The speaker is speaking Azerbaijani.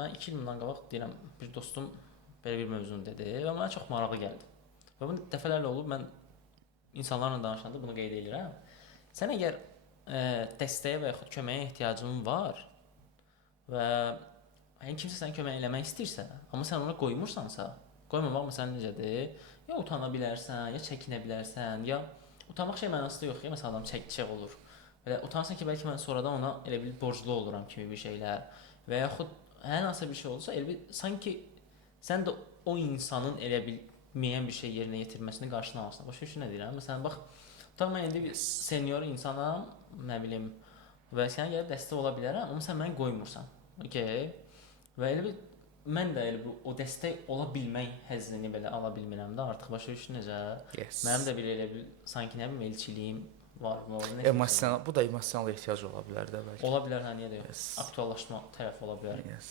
mən 2 il bundan qabaq deyirəm, bir dostum belə bir mövzunu dedi və mənə çox maraqlı gəldi. Və bu dəfələrlə olub, mən insanlarla danışanda bunu qeyd edirəm. Sən əgər dəstəyə və yaxud köməyə ehtiyacın var və kimsə sənə kömək eləmək istəyirsə, amma sən ona qoymursansa, qoymamaq məsələn necədir? Ya utana bilərsən, ya çəkinə bilərsən, ya utanmaq şey mənasında yox ya, məsələn adam çək olur. Belə utanırsan ki, bəlkə mən sonradan ona elə bil borclu oluram kimi bir şeylər və yaxud hər hansı bir şey olsa elə bil sanki sən də o insanın elə bil müəyyən bir şey yerinə yetirməsini qarşına alırsan. Başa düşürsən nə deyirəm? Məsələn bax, tam mən indi bir senior insanam, nə bilim, və sənə gəlib dəstək ola bilərəm, amma sən məni qoymursan. Okay? Və elə bil mən də elə bu o dəstək ola bilmək həzzini belə ala bilmirəm də artıq başa düşürsən necə? Yes. Mənim də bir elə bil sanki nə bilim elçiliyim var mı? Emosional, bu da emosional ehtiyac ola bilər də bəlkə. Ola bilər, hə, niyə də yox. Yes. Aktuallaşma tərəfi ola bilər. Yes.